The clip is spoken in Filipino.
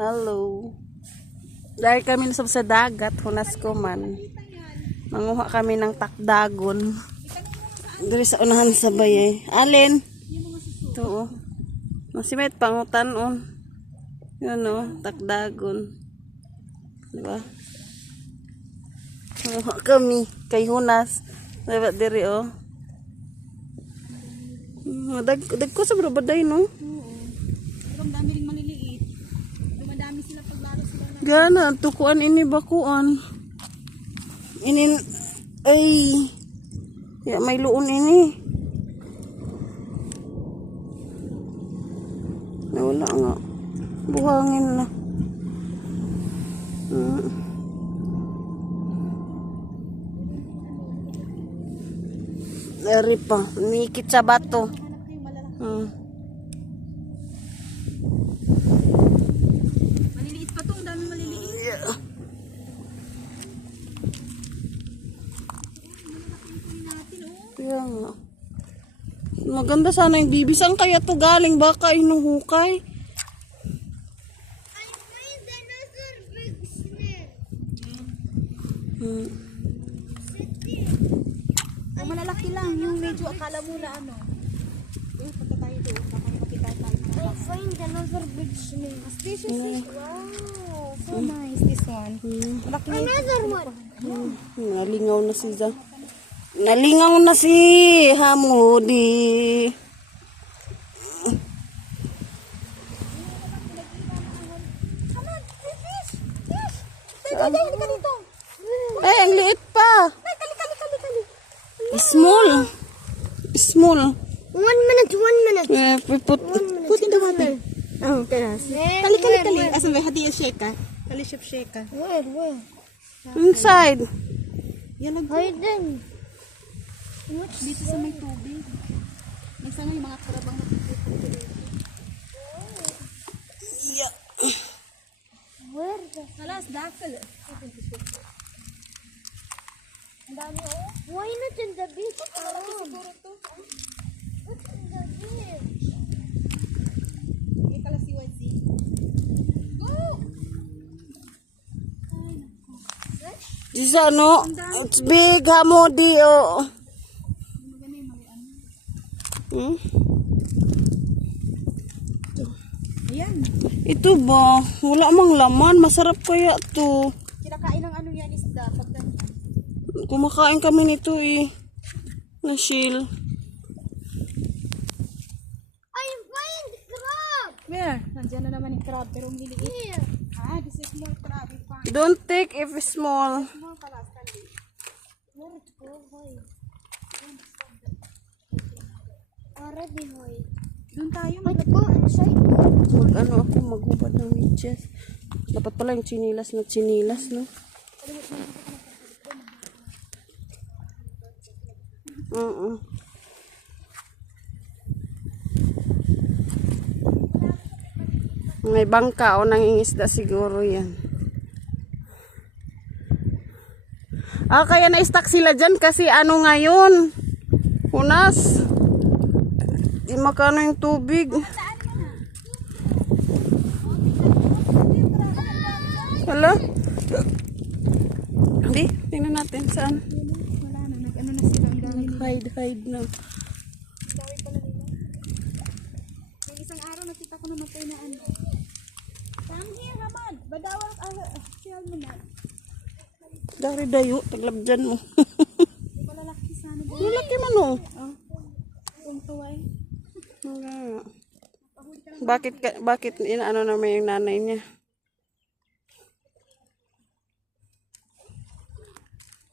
Hello. Dahil kami sa dagat, hunas ko man. Manguha kami ng takdagon. Diri sa unahan sa bayay. Alin? Ito oh. Masimit pangutan on. Yun oh, takdagon. Diba? Manguha kami kay hunas. Diba diri oh. Dag ko sa brabaday no? Pero ang dami ring maliliit. Dumadami sila paglaro sila na. Gana, tukuan ini bakuan. Inin, ay, ya may luon ini. Wala nga. Buhangin na. Dari pa, mikit sa bato. Maliliit pa to, ang dami maliliit. Yeah. Kaya nga. Maganda sana yung bibi. Saan kaya to galing? Baka inuhukay. I find another big snake. Ang malalaki lang, yung medyo akala mo na ano. Punta tayo doon, baka makita tayo. I find another big snake. This is wow, so nice this one. Malaki na Another one. Nalingaw na si Za. Nalingaw na si Hamudi. Come on, fish! Fish! Dali, ka dito. Eh, ang liit pa. Kali. Small. Small. 1 minute, 1 minute. Eh, put Put in the water. Oh, teras. Kali. Asan ba? Hati yung shake ka? Kali shake ka. Where? inside. Yan lang. Hidden. Dito sa may tubig. Minsan nga yung mga karabang nakikita. Yeah. Where the? Halas, dakal. Ang dami oh. Why not in the beach? Malaki siguro to. What's in the beach? May kalasiwan si. Go! This is ano, it's big Hamudi oh. Hmm? Ayan. Ito ba? Wala mang laman. Masarap kaya to. Kinakain ng ano yan isda. Kumakain kami nito eh. Na shield. I find crab. Where? Nandiyan na naman yung crab pero ang liliit. Here. This is more crab. We found Don't take if it's small. more kalas. Kali. Where it go? Hoy. Already hoy. Doon tayo. Let's go inside. Ano ako maghubad ng medyas. Dapat pala yung chinilas na chinilas, no? May bangka o nangingisda siguro yan. Ah, kaya na-stuck sila dyan kasi ano ngayon? Hunas. Di makano yung tubig. Hala? Hindi, tingnan natin saan. Wala na. Nag-ano na sila. Ang dami nila. Hide na. Dami pala nila. Yung isang araw nakita ko namatay na ano. Come here, Hamad. Badawal siyal mo na. Dari dayo, taglabdyan mo. Di ba lalaki sana ba? Malaki man oh. Oh. Kung tuway. Wala. Bakit inaano naman yung nanay niya?